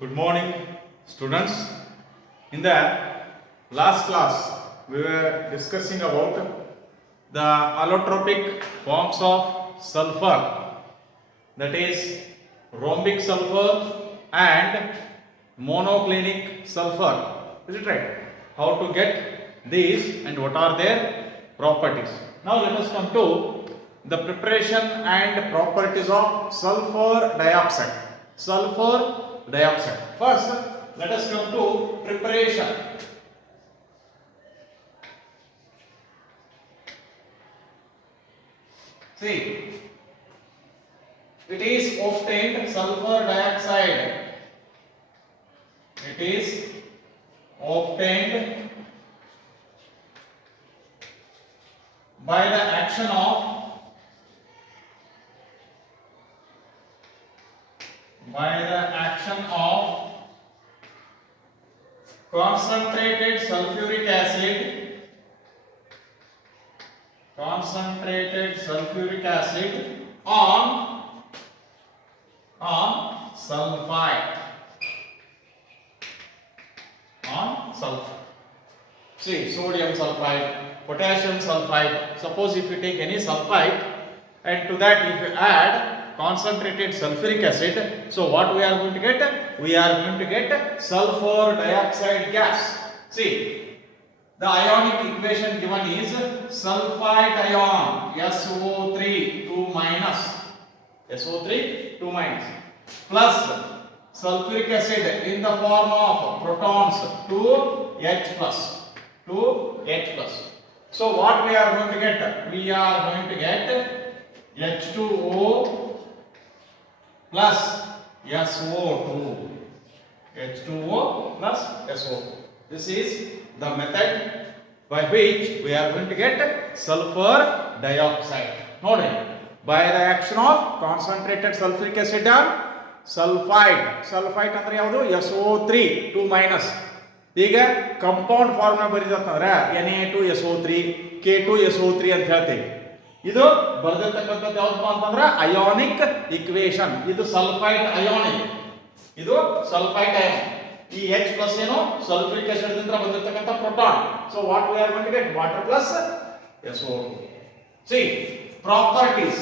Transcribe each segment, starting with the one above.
Good morning, students. In the last class, we were discussing about the allotropic forms of sulfur, that is rhombic sulfur and monoclinic sulfur. Is it right? How to get these and what are their properties. Now let us come to the preparation and properties of sulfur dioxide. Sulfur dioxide. First, let us come to preparation. See, it is obtained sulfur dioxide. It is obtained by the action of concentrated sulfuric acid on sulfide. See, sodium sulfide, potassium sulfide. Suppose if you take any sulfide and to that if you add concentrated sulfuric acid, so what we are going to get? We are going to get sulfur dioxide gas. See, the ionic equation given is sulfide ion SO3 2 minus SO3 2 minus plus sulfuric acid in the form of protons 2H plus. So what we are going to get? We are going to get H2O plus SO2. H2O plus SO2. This is the method by which we are going to get sulfur dioxide. Note, by the action of concentrated sulfuric acid on sulfide ಅಂದ್ರೆ ಯಾವುದು SO3 2 minus. ಈಗ compound form ಬರೀತಂದ್ರೆ Na2SO3 K2SO3 ಅಂತ ಹೇಳ್ತೀವಿ. ಇದು ಬರೆದಿರ್ತಕ್ಕಂಥದ್ದು ಯಾವ್ದಪ್ಪ ಅಂತಂದ್ರೆ ionic equation. ಇದು ಸಲ್ಫೈಡ್ ಅಯಾನಿಕ್, ಇದು ಸಲ್ಫೈಡ್ ಅಯಾನ್. ಈ H ಪ್ಲಸ್ ಏನು ಸಲ್ಫ್ಯೂರಿಕ್ ಆಸಿಡ್ ದಿಂದ ಬಂದಿರತಕ್ಕಂಥ proton. So what we are going to get water plus SO2. See, properties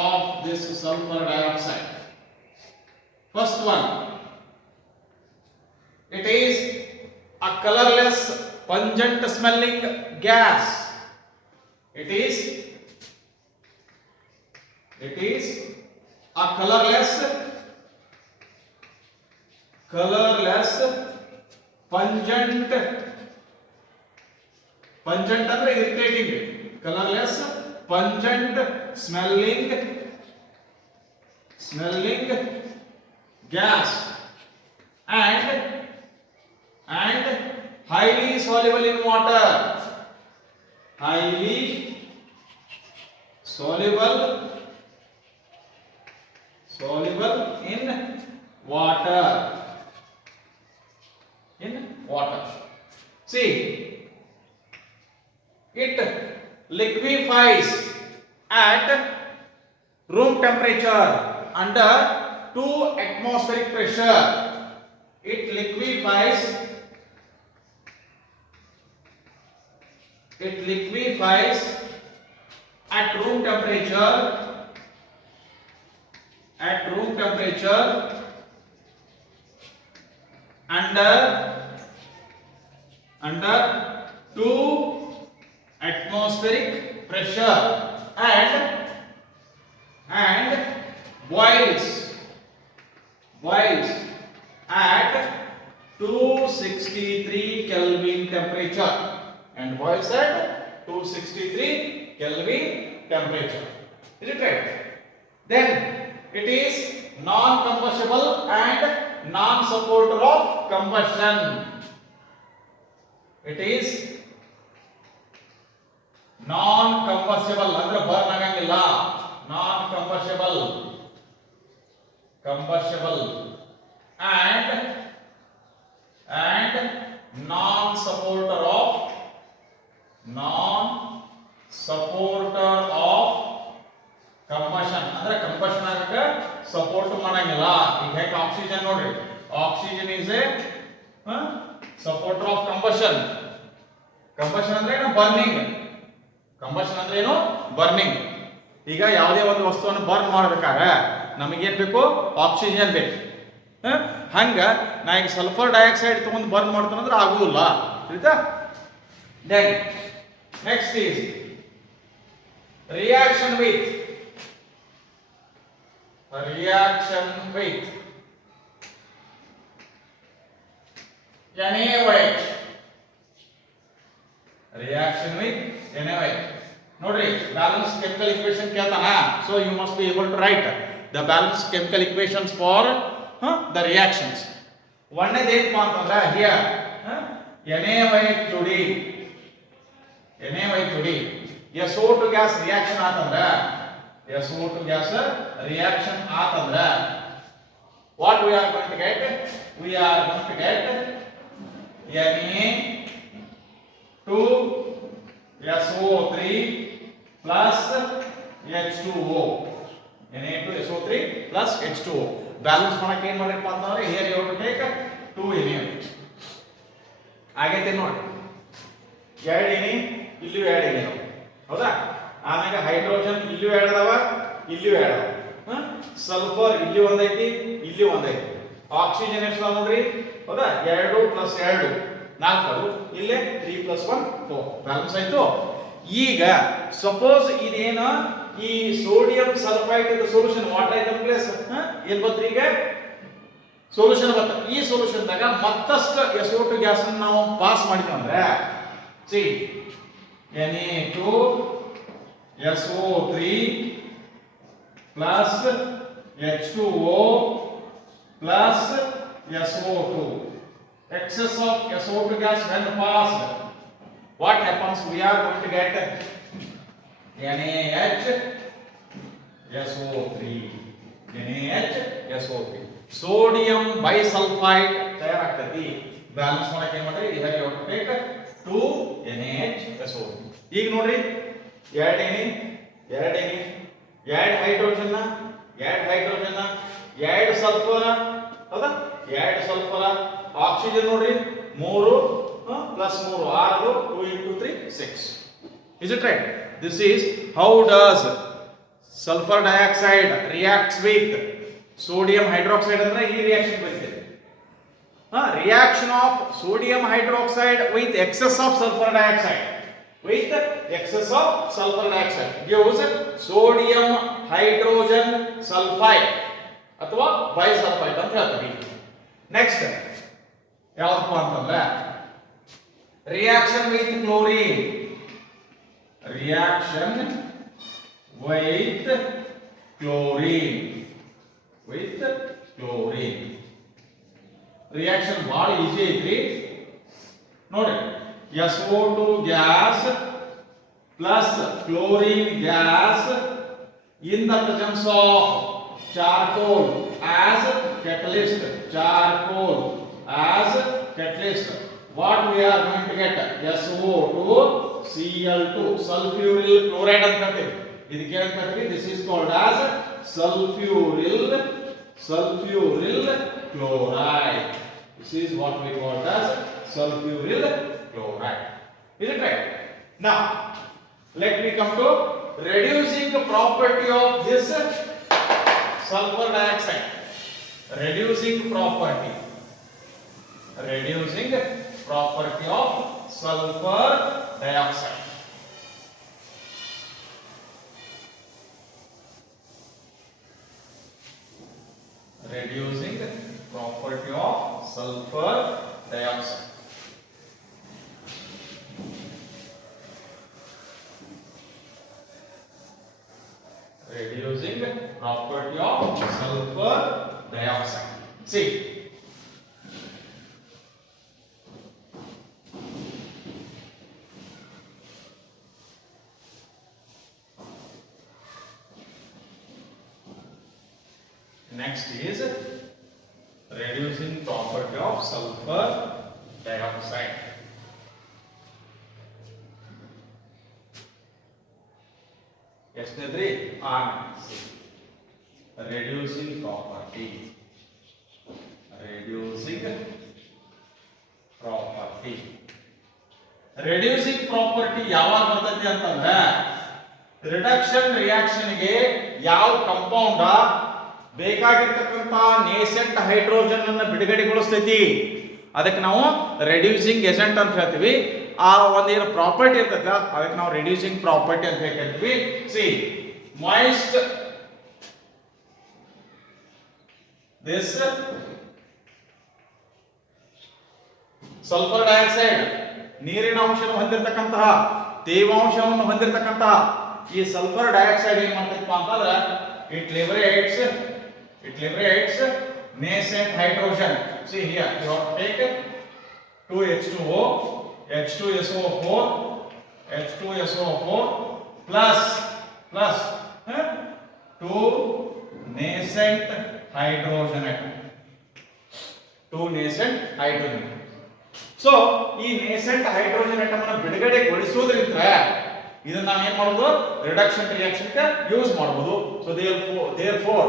of this sulfur dioxide. First one, it is a colorless, pungent smelling gas. It is a colorless, pungent ಅಂದ್ರೆ irritating, colorless, pungent smelling gas and highly soluble in water. Highly soluble in water. See, it liquefies at room temperature under 2 atmospheric pressure. It liquefies at room temperature under 2 atmospheric pressure and boils at 263 Kelvin temperature and boils at 263 Kelvin temperature. Is it right? Then it is non-combustible and non-supporter of combustion. It is non-combustible ಅಂದ್ರೆ burn ಆಗಂಗಿಲ್ಲ. non-combustible and non-supporter of combustion. Support ಮಾಡಂಗಿಲ್ಲ. ಈಗ ಹೇಗೆ oxygen ನೋಡ್ರಿ, oxygen is A supporter of combustion. Combustion ಅಂದ್ರೆ ಏನು? Burning. Combustion ಅಂದ್ರೆ ಏನು? ಬರ್ನಿಂಗ್. ಈಗ ಯಾವುದೇ ಒಂದು ವಸ್ತುವನ್ನು ಬರ್ನ್ ಮಾಡಬೇಕಾದ್ರೆ ನಮಗೇನ್ ಬೇಕು? ಆಕ್ಸಿಜನ್ ಬೇಕು. ಹಂಗ ನಾ ಈಗ ಸಲ್ಫರ್ ಡೈಆಕ್ಸೈಡ್ ತಗೊಂಡು ಬರ್ನ್ ಮಾಡ್ತಾನಂದ್ರೆ ಆಗುದಿಲ್ಲ. ತಿಳಿತಾ? Then next is reaction with NaOH. reaction with NaOH. ನೋಡ್ರಿ, ಬ್ಯಾಲೆನ್ಸ್ ಕೆಮಿಕಲ್ ಇಕ್ವೇಶನ್ ಕೇಳ್ತಾನ. So you must be able to write the balance chemical equations for the reactions. ಒಂದೇದು ಏನಪ್ಪಾ ಅಂತಂದ್ರೆ ಹಿಯರ್ NaOH ಜೋಡಿ SO2 ಗ್ಯಾಸ್ ರಿಯಾಕ್ಷನ್ ಆತಂದ್ರ SO2 gas reaction ಆತಂದ್ರ what we are going to get? We are going to get Na2SO3 plus H2O. Na2SO3 plus H2O. Balance ಮಾಡಕ್ಕೆ ಏನ್ ಮಾಡಿರಪ್ಪ ಅಂತಂದ್ರೆ here you have to take 2 NaOH. ಆಗೈತೆ ನೋಡಿ, 2 Na ಇಲ್ಲೂ 2 Na, ಹೌದಾ? ಆಮೇಲೆ ಹೈಡ್ರೋಜನ್ ಇಲ್ಲೂ 2 ಅದಾವ, ಇಲ್ಲೂ 2 ಅದಾವ. ಸಲ್ಫರ್ ಇಲ್ಲಿ ಒಂದೈತಿ, ಇಲ್ಲಿ ಒಂದೈತಿ. ಆಕ್ಸಿಜನ್ ಎಷ್ಟು ನೋಡ್ರಿ, ಹೌದಾ? 2 + 2 4, ಇಲ್ಲೇ 3 + 1 4. ಬ್ಯಾಲೆನ್ಸ್ ಆಯ್ತು. ಈಗ ಸಪೋಸ್ ಇದೇನ ಈ sodium sulphide solution water item place ಏನ್ ಬತ್ರಿ? ಈಗ ಸೊಲ್ಯೂಷನ್ ಬತ್ತ. ಈ ಸೊಲ್ಯೂಷನ್ ದಾಗ ಮತ್ತಷ್ಟು SO2 ಗ್ಯಾಸ್ ಅನ್ನು ನಾವು ಪಾಸ್ ಮಾಡಿದ್ವಿ ಅಂದ್ರೆ C Na2SO3 plus H2O plus SO2. Excess of SO2 gas when passed, what happens? We are going to get NaHSO3. NaHSO3. Sodium bisulfite ತಯಾರಾಗ್ತೈತಿ. ಬ್ಯಾಲೆನ್ಸ್ ಮಾಡಕ್ಕೆ ಏನು ಮಾಡ್ರಿ? ಇದರ ಯೋಟ್ ಬೇಕು 2 NaHSO3. ಈಗ ನೋಡ್ರಿ, 2 Na 2 ಹೈಡ್ರೋಜನ್ 2 ಸಲ್ಫರ್, ಹೌದಾ? 2 ಸಲ್ಫರ್. ಆಕ್ಸಿಜನ್ ನೋಡ್ರಿ 3 + 3 6, 2 × 3 6. Is it right? This is how does sulfur dioxide reacts with sodium hydroxide. ಅಂದ್ರೆ ಈ ರಿಯಾಕ್ಷನ್ ಬರುತ್ತೆ. Reaction of sodium hydroxide with excess of sulfur dioxide. With excess of sulfur dioxide gives sodium hydrogen sulfide ಅಥವಾ bisulfite ಅಂತ ಹೇಳ್ತೀವಿ. Next ಯಾವಪ್ಪ ಅಂತಂದ್ರೆ reaction with chlorine. Reaction with chlorine. Reaction ಬಹಳ easy ಐತ್ರಿ. ನೋಡಿ, SO2 gas plus chlorine gas in the presence of charcoal as catalyst. What we are going to get? SO2 Cl2 sulfuryl chloride ಅಂತ ಹೇಳ್ತೀವಿ. ಇದಕ್ಕೆ ಏನಂತ ಹೇಳ್ತೀವಿ? This is called as sulfuryl chloride. This is what we call as sulfuryl chloride. Is it right? Now let me come to reducing the property of this sulfur dioxide. Reducing property of sulfur dioxide. Reducing property of sulfur dioxide. Reducing property of sulfur dioxide. See, next is reducing property of sulfur dioxide. ಎಷ್ಟನೇದ್ರಿ? reducing property. Reducing property. Reducing property ಯಾವಾಗ ಬರ್ತೈತಿ ಅಂತಂದ್ರೆ reduction reaction ಗೆ ಯಾವ compound ಬೇಕಾಗಿರ್ತಕ್ಕಂತ nascent hydrogen ಅನ್ನು ಬಿಡುಗಡೆಗೊಳಿಸ್ತೈತಿ ಅದಕ್ಕೆ ನಾವು reducing agent ಅಂತ ಹೇಳ್ತೀವಿ. ಆ ಒಂದೇನು ಪ್ರಾಪರ್ಟಿ ಇರ್ತೈತೆ ಅದಕ್ಕೆ ನಾವು ರೆಡ್ಯೂಸಿಂಗ್ ಪ್ರಾಪರ್ಟಿ ಅಂತ ಹೇಳ್ತೀವಿ. C moist this sulphur dioxide ನೀರಿನ ಅಂಶವನ್ನು ಹೊಂದಿರತಕ್ಕಂತಹ ತೇವಾಂಶವನ್ನು ಹೊಂದಿರತಕ್ಕಂತಹ ಈ ಸಲ್ಫರ್ ಡೈಆಕ್ಸೈಡ್ ಏನ್ ಮಾಡ್ತೈತಪ್ಪ ಅಂತಂದ್ರೆ it liberates nascent hydrogen. See here, you have to take 2H2O, H2SO4, H2SO4 plus 2 nascent hydrogen atom. 2 nascent hydrogen. So ಈ nascent hydrogen atom ಅನ್ನು ಬಿಡುಗಡೆಗೊಳಿಸುವುದರಿಂದ ಇದನ್ನ ನಾವು ಏನು ಮಾಡೋದು ರಿಡಕ್ಷನ್ ರಿಯಾಕ್ಷನ್ ಗೆ ಯೂಸ್ ಮಾಡಬಹುದು. So therefore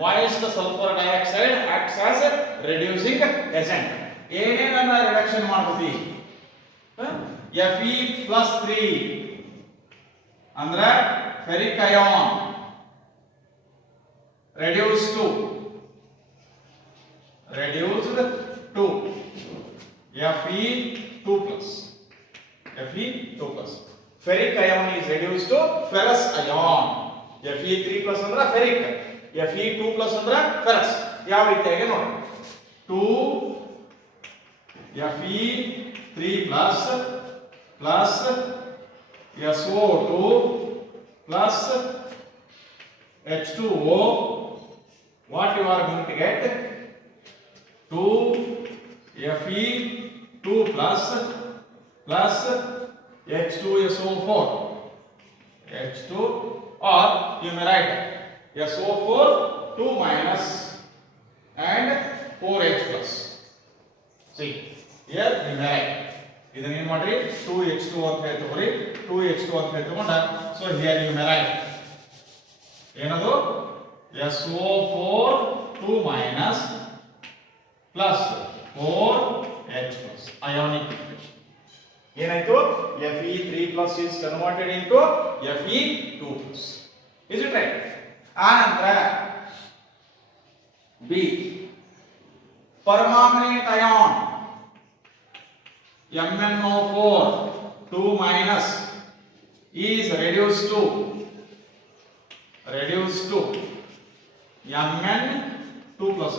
moist sulfur dioxide acts as a reducing agent. ಏನೇನನ್ನ reduction ಮಾಡ್ತೀವಿ Fe+3 ಅಂದ್ರೆ ferric ion reduced to Fe2+. Ferric ion is reduced to ferrous ion. Fe3+ ಅಂದ್ರೆ ferric, Fe2+ ಅಂದ್ರೆ ferrous. ಯಾವ ರೀತಿಯಾಗಿ ನೋಡಿ 2Fe3+ plus SO2 plus H2O. What you are going to get? 2Fe2+ plus H2SO4 H2, or you may write SO4 2 minus and 4H plus. See here you may write ಇದನ್ನ ಏನು ಮಾಡ್ರಿ 2H2 ಅಂತ ಹೇಳಿ ತಗೊಳ್ಳಿ 2H2 ಅಂತ ಹೇಳಿ ತಗೊಂಡ so here you may write ಏನದು SO4 2 minus plus 4H plus ionic equation. ಏನಾಯ್ತು Fe3+ is converted into Fe2+. Is it right? ಆನಂತರ B permanganate ion MnO4 2 minus is reduced to Mn2+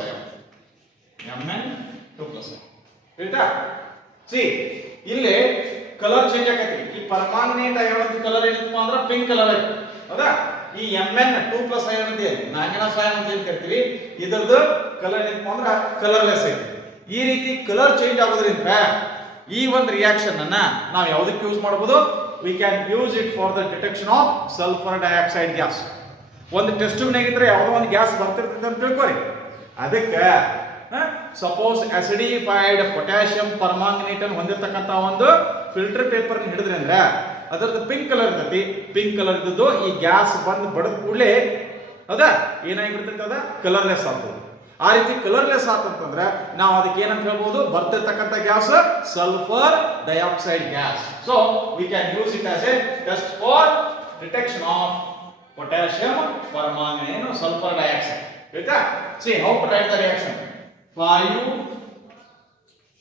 ion. ಆಯ್ತಾ? C ಇಲ್ಲಿ colour change ಆಗೈತಿ. ಈ permanganate ion ಅಂತ colour ಏನಪ್ಪ ಅಂದ್ರೆ pink colour ಐತಿ ಹೌದಾ? ಈ Mn2+ ಅಯಾನ್ ಇದೆ ಮ್ಯಾಂಗನಸ್ ಅಯಾನ್ ಅಂತ ಏನ್ ಕರಿತೀವಿ ಇದರದ್ದು ಕಲರ್ ಏನಪ್ಪ ಅಂದ್ರೆ ಕಲರ್ಲೆಸ್ ಐತಿ. ಈ ರೀತಿ ಕಲರ್ ಚೇಂಜ್ ಆಗೋದ್ರಿಂದ ಈ ಒಂದು ರಿಯಾಕ್ಷನ್ ಅನ್ನ ನಾವು ಯಾವುದಕ್ಕೆ ಯೂಸ್ ಮಾಡಬಹುದು? V can use it for the detection of sulphur dioxide gas. ಒಂದು ಟೆಸ್ಟ್ ಟ್ಯೂಬ್ನಾಗ ಇದ್ರೆ ಯಾವುದೋ ಒಂದು ಗ್ಯಾಸ್ ಬರ್ತಿರ್ತೈತೆ ಅಂತ ತಿಳ್ಕೊರಿ. ಅದಕ್ಕೆ ಸಪೋಸ್ ಅಸಿಡಿಫೈಡ್ ಪೊಟ್ಯಾಷಿಯಂ ಪರ್ಮಾಂಗನೇಟ್ ಅನ್ನು ಹೊಂದಿರತಕ್ಕಂತ ಒಂದು ಫಿಲ್ಟರ್ ಪೇಪರ್ ಹಿಡಿದ್ರೆ ಅಂದ್ರೆ ಅದರದ್ದು ಪಿಂಕ್ ಕಲರ್ ಇರ್ತೈತಿ. ಪಿಂಕ್ ಕಲರ್ ಇದ್ದದ್ದು ಈ ಗ್ಯಾಸ್ ಬಂದು ಬಡದ ಕೂಡಲೇ ಹೌದಾ ಏನಾಗಿಬಿಡ್ತೈತೆ ಅದ ಕಲರ್ಲೆಸ್ ಆಗ್ತದೆ. ಆ ರೀತಿ ಕಲರ್ಲೆಸ್ ಆತಂತಂದ್ರೆ ನಾವು ಅದಕ್ಕೆ ಏನಂತ ಹೇಳ್ಬೋದು? ಬರ್ತಿರ್ತಕ್ಕಂಥ gas sulphur dioxide gas. So we can use it as a test for detection of potassium permanganate sulfur dioxide. ಆಯ್ತಾ? See how to write the reaction.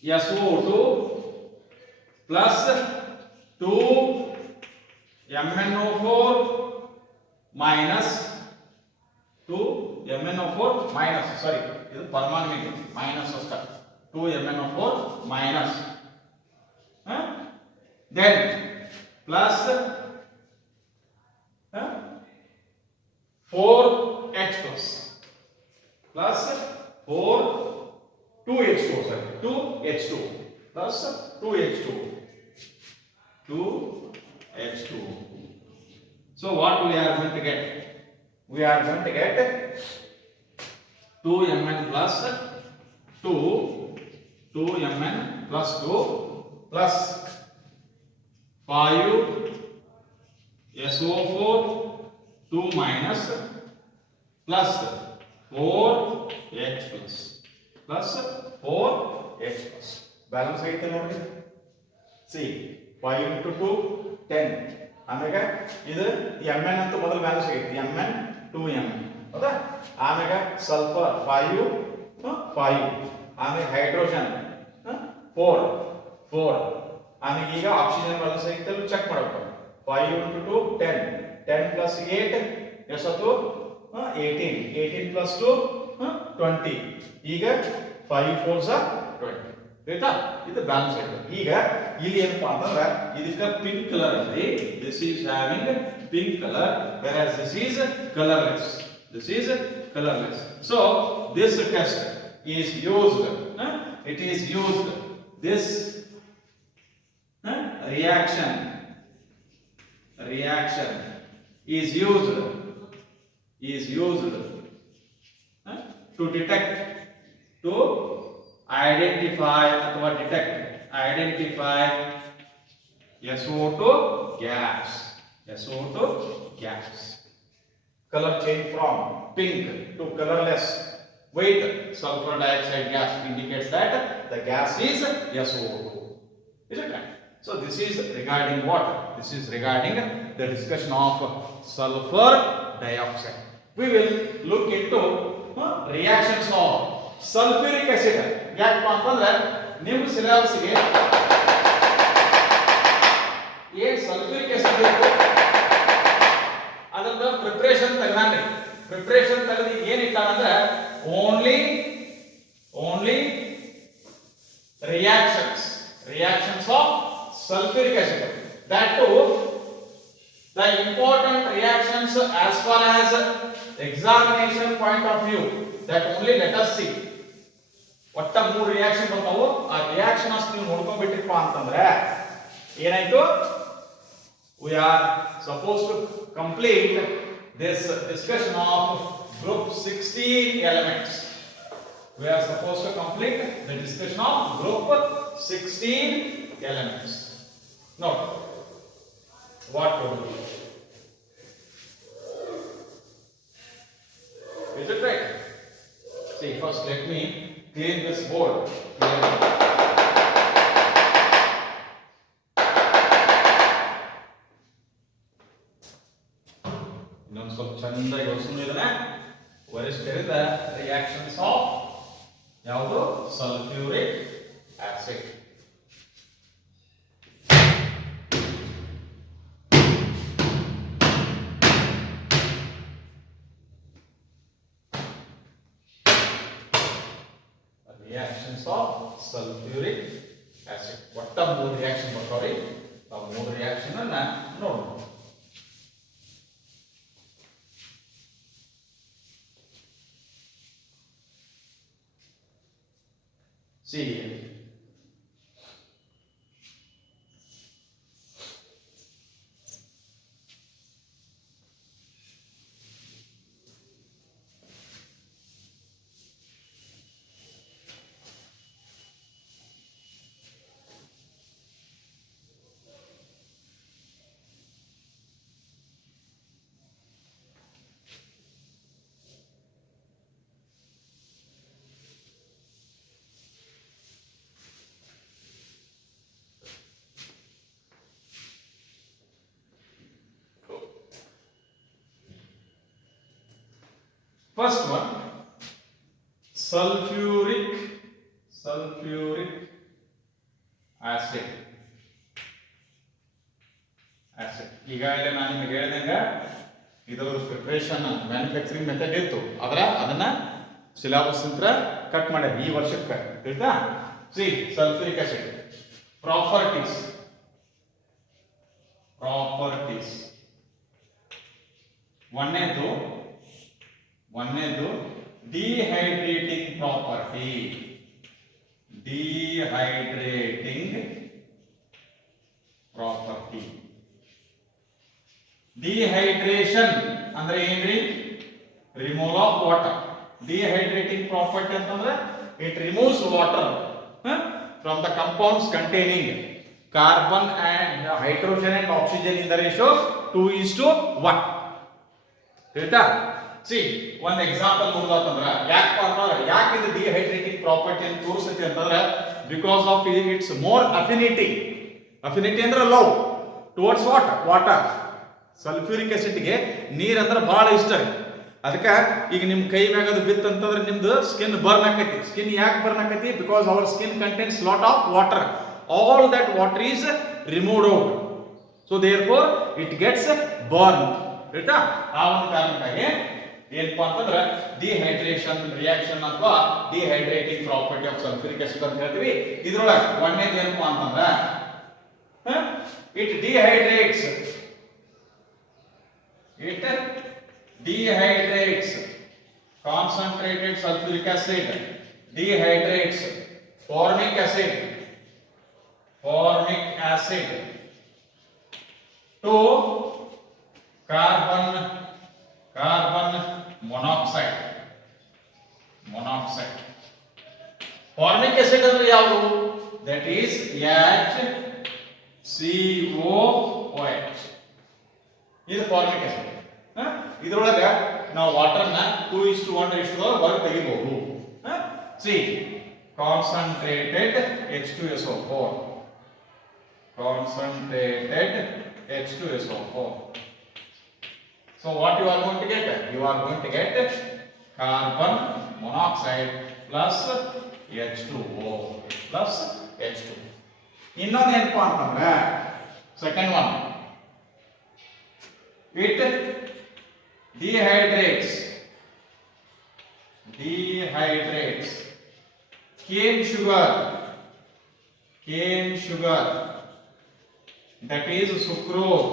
5SO2 plus 2MnO4 minus 2MnO4 minus sorry ಇದು permanganate minus ಅಷ್ಟೇ 2MnO4 minus then plus 4H plus 2H2 sorry 2H2 plus 2H2. So what we are going to get? We are going to get 2Mn plus 2Mn plus 2 plus 5SO4 2 minus plus 4x plus 4x plus. Balance ಐತೆ ನೋಡ್ರಿ. See 5 into 2 10. ಆಮೇಲೆ ಇದು mn ಅಂತ ಮೊದಲು balance ಐತಿ mn 2mn ಹೌದಾ. ಆಮೇಲೆ sulphur 5 ಆಮೇಲೆ ಹೈಡ್ರೋಜನ್ 4 ಆಮೇಲೆ ಈಗ ಆಕ್ಸಿಜನ್ ಬ್ಯಾಲೆನ್ಸ್ ಐತಲ್ಲ ಚೆಕ್ ಮಾಡಬೇಕು. 5 into 2 10 plus 8 ಎಷ್ಟದು 18 plus 2 20. ಈಗ 5 4s are 20 ಆಯ್ತಾ. ಇದು ಬ್ಯಾಲೆನ್ಸ್ ಐತೆ. ಈಗ ಇಲ್ಲಿ ಏನಪ್ಪಾ ಅಂತಂದ್ರೆ ಇದಕ್ಕೆ ಪಿಂಕ್ ಕಲರ್ ಐತಿ. This is having pink colour whereas this is colorless. So this test is used it is used this reaction is used to detect to identify SO2 gas. Color change from pink to colorless with sulfur dioxide gas indicates that the gas is SO2. Is it right? So this is regarding what? This is regarding the discussion of sulfur dioxide. We will look into reactions of sulfuric acid. ಯಾಕಪ್ಪ ಅಂತಂದ್ರೆ ನಿಮ್ಮ ಸಿಲೆಬಸ್ಗೆ ಏನ್ sulphuric acid ಬೇಕು ಅದನ್ನ preparation ತೆಗೆದಾನ್ರಿ. Preparation ತೆಗೆದು ಏನ್ ಇಟ್ಟಾನಂದ್ರೆ only reactions of sulfuric acid. That too the important reactions as far as examination point of view, that only let us see. ಒಟ್ಟ 3 reaction ಬರ್ತಾವು. ಆ ರಿಯಾಕ್ಷನ್ ಅಷ್ಟು ನೀವು ನೋಡ್ಕೊಂಡ್ಬಿಟ್ಟಿಪ್ಪ ಅಂತಂದ್ರೆ ಏನಾಯ್ತು, we are supposed to complete this discussion of group 16 elements. We are supposed to complete the discussion of group 16 elements. Now what to do? Is it right? See, first let me clean this board. ಇನ್ನೊಂದು ಸ್ವಲ್ಪ ಚಂದಾಗಿ ಒರೆಸ್ಕೊಂಡಿದ್ದಾನೆ. ಒರೆಸ್ತಿರಿದ reactions of ಯಾವುದು sulphuric acid. Reactions of sulfuric acid. ಒಟ್ಟ 3 reaction ಬರ್ತಾವ್ರಿ. ಆ 3 reaction ಅನ್ನ ನೋಡೋಣ. See here. First one, sulfuric acid. ಈಗಾಗಲೇ ನಾನು ನಿಮಗೆ ಹೇಳಿದಂಗ ಇದರ ಪ್ರಿಪರೇಷನ್ ಮ್ಯಾನುಫ್ಯಾಕ್ಚರಿಂಗ್ ಮೆಥಡ್ ಇತ್ತು. ಅದನ್ನ ಸಿಲೆಬಸ್ ಅಂತ ಕಟ್ ಮಾಡ್ಯಾರ ಈ ವರ್ಷಕ್ಕೆ. ಆಯ್ತಾ? ಸಿ ಸಲ್ಫ್ಯೂರಿಕ್ ಆಸಿಡ್ ಪ್ರಾಪರ್ಟೀಸ್ ಒಂದನೇದು ಡಿಹೈಡ್ರೇಟಿಂಗ್ ಪ್ರಾಪರ್ಟಿ. ಡಿಹೈಡ್ರೇಷನ್ ಅಂದ್ರೆ ಏನ್ರಿ? Removal of water. Dehydrating property ಅಂತಂದ್ರೆ it removes water from the compounds containing carbon and hydrogen and oxygen in the ratio 2:1. ತಿಳಿತಾ? ಸಿ ಒಂದು ಎಕ್ಸಾಂಪಲ್ ನೋಡೋದಂದ್ರ ಯಾಕಪ್ಪ ಅಂತಂದ್ರೆ ಯಾಕೆ ಇದು ಡಿಹೈಡ್ರೇಟಿಂಗ್ ಪ್ರಾಪರ್ಟಿ ಅಂತ ತೋರಿಸುತ್ತೆ ಅಂತಂದ್ರೆ because of it's more affinity. Affinity ಅಂದ್ರೆ ಲವ್ ಟುವರ್ಡ್ಸ್ ವಾಟರ್. ಸಲ್ಫ್ಯೂರಿಕ್ ಆಸಿಡ್ಗೆ ನೀರ್ ಅಂದ್ರೆ ಬಹಳ ಇಷ್ಟ ರೀ. ಅದಕ್ಕೆ ಈಗ ನಿಮ್ಮ ಕೈ ಮ್ಯಾಗ ಅದು ಬಿತ್ತಂತಂದ್ರೆ ನಿಮ್ದು ಸ್ಕಿನ್ ಬರ್ನ್ ಆಕೈತಿ. ಸ್ಕಿನ್ ಯಾಕೆ ಬರ್ನ್ ಆಕೈತಿ? Because our skin contains lot of water. All that water is removed out. So therefore it gets burn. ಆಯ್ತಾ? ಆ ಒಂದು ಕಾರಣಕ್ಕಾಗಿ ಏನಪ್ಪಾ ಅಂತಂದ್ರೆ ಡಿಹೈಡ್ರೇಷನ್ ರಿಯಾಕ್ಷನ್ ಅಥವಾ dehydrating property of sulphuric acid ಅಂತ ಹೇಳ್ತೀವಿ. ಇದ್ರೊಳಗೆ ಒಂದೇದು ಏನಪ್ಪಾ ಅಂತಂದ್ರೆ it dehydrates concentrated sulfuric acid, dehydrates formic acid to carbon monoxide. Formic acid ಅಂದ್ರೆ ಯಾವುದು? That is HCOOH. ಇದು ಫಾರ್ಮಿಕ್ ಆಸಿಡ್. ಇದರೊಳಗೆ ನಾವು ವಾಟರ್ ನ 2:1 ರೇಷಿಯೋ ಹೊರಗೆ ತೆಗಿಬಹುದು. C concentrated H2SO4. So what you are going to get? You are going to get carbon monoxide plus H2O plus H2. ಇನ್ನೊಂದು ಏನಪ್ಪಾ ಅಂತಂದ್ರೆ second one, it dehydrates cane sugar, that is sucrose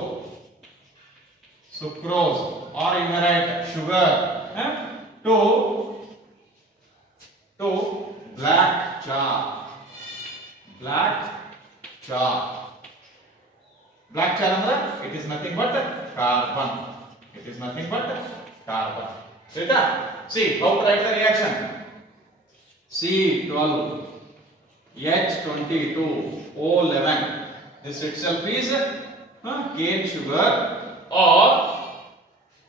or you may write sugar, to black char. Black char ಅಂದ್ರೆ it is nothing but carbon. Right? See how to write the reaction. C12H22O11. This itself is cane sugar, or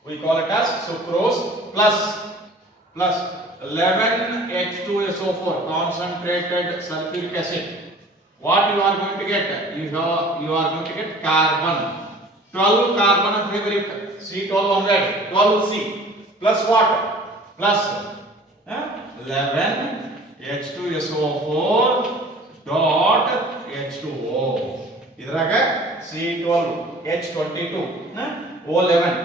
we call it as sucrose plus 11H2SO4 concentrated sulfuric acid. What you are going to get? You are going to get carbon. 12 carbon and C1200 12C plus what? Plus 11H2SO4 dot H2O. ಇದ್ರಾಗ C12H22 O11.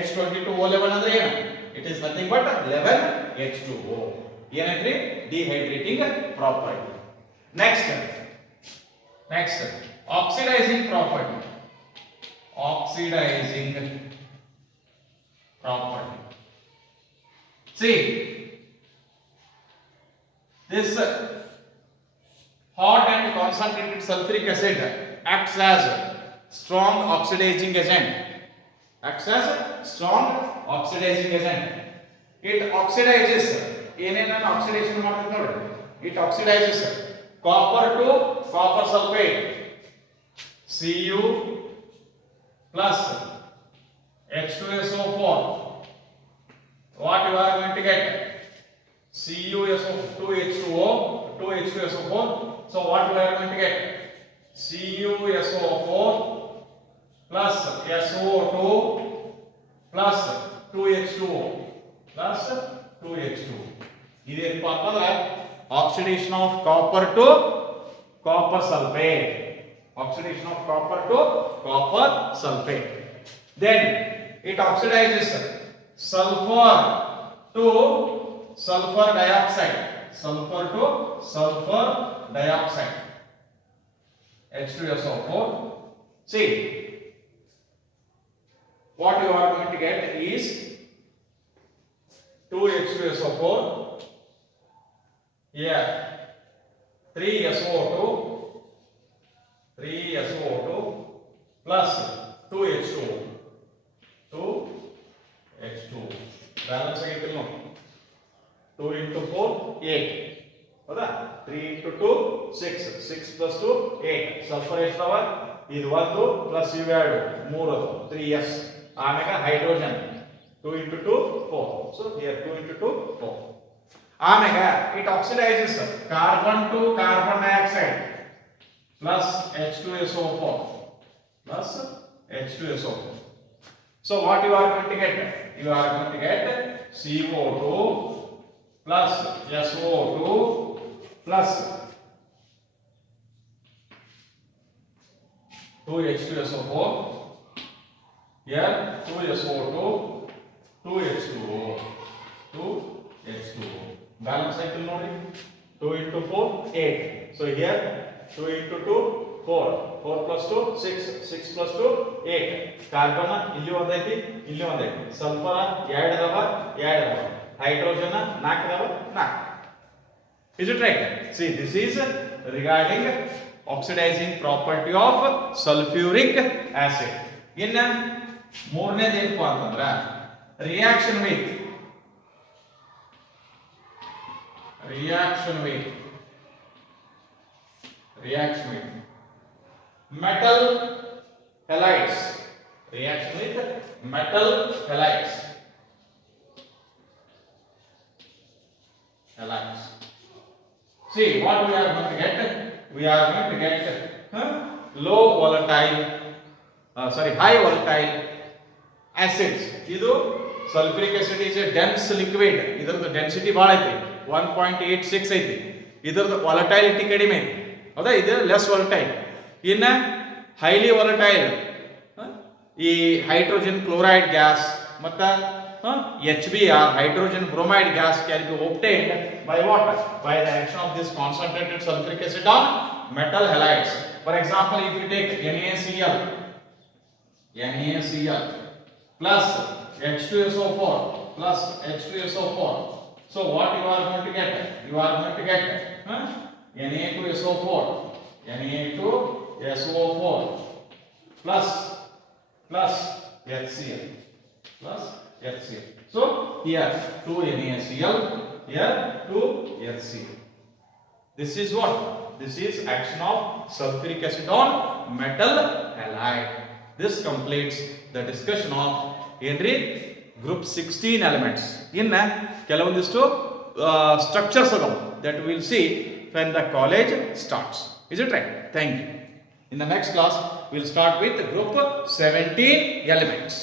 H22O11 ಅಂದ್ರೆ ಏನು? It is nothing but 11H2O. ಏನಂದ್ರೆ dehydrating property. Next oxidizing property. See, this hot and concentrated sulfuric acid acts as strong oxidizing agent. It oxidizes. ಏನೇನ oxidation ಮಾಡ್ತದೆ ನೋಡಿ. It oxidizes copper to copper sulfate, Cu plus H2SO4. What you are going to get? CuSO2H2O2H2SO4. So what you are going to get? CuSO4 plus SO2 plus 2H2O plus 2H2O. ಇದೇನಪ್ಪ ಅಂತಂದ್ರೆ oxidation of copper to copper sulfate. Then it oxidizes sulfur to sulfur dioxide. H2SO4. See, what you are going to get is 2H2SO4, here 3SO2 plus 2H2O. Balance ಆಗಿತ್ತು ನೋಡಿ. 2 into 4 8. ಹೌದಾ? 3 into 2 6. 6 plus 2 8. Sulphur ಎಷ್ಟವ? ಇದು 1 plus ಇವೆರಡು 3 3s. ಆಮೇಲೆ hydrogen 2 into 2, 4. So here 2 into 2, 4. Omega, it oxidizes carbon to carbon dioxide plus H2SO4 plus H2SO4. So what you are going to get? You are going to get CO2 plus SO2 plus 2H2SO4. Here 2SO2, 2H2O, 2H2O. Balance cycle nodi. 2 into 4, 8. So here 2 into 2, 4. 4 plus 2, 6. 6 plus 2, 8. Carbon illi ondaiti, illi ondaiti. Sulfur 2 adava, 2 adava. Hydrogen 4 adava, 4. Is it right? See, this is regarding oxidizing property of sulfuric acid. In ಮೂರನೇದು ಏನಪ್ಪ ಅಂತಂದ್ರೆ reaction with metal halides. Reaction with metal halides. See what we are going to get? We are going to get high volatile acids. Idu sulfuric acid is a dense liquid. Idardu density bhal aiti, 1.86 aiti. Idardu volatility kadime aiti. Hauda, idu less volatile. In highly volatile ಈ hydrogen chloride gas ಮತ್ತು HBr hydrogen bromide gas can be obtained by what? By the action of this concentrated sulfuric acid on metal halides. For example, if you take NaCl plus H2SO4 plus H2SO4. So what you are going to get? You are going to get Na2SO4 plus HCl. So here 2 NaCl, here 2 HCl. This is what? This is action of sulfuric acid on metal halide. This completes the discussion of Henry group 16 elements. In ಕೆಲವೊಂದಿಷ್ಟು structures that we will see when the college starts. Is it right? Thank you. In the next class, we will start with group 17 elements.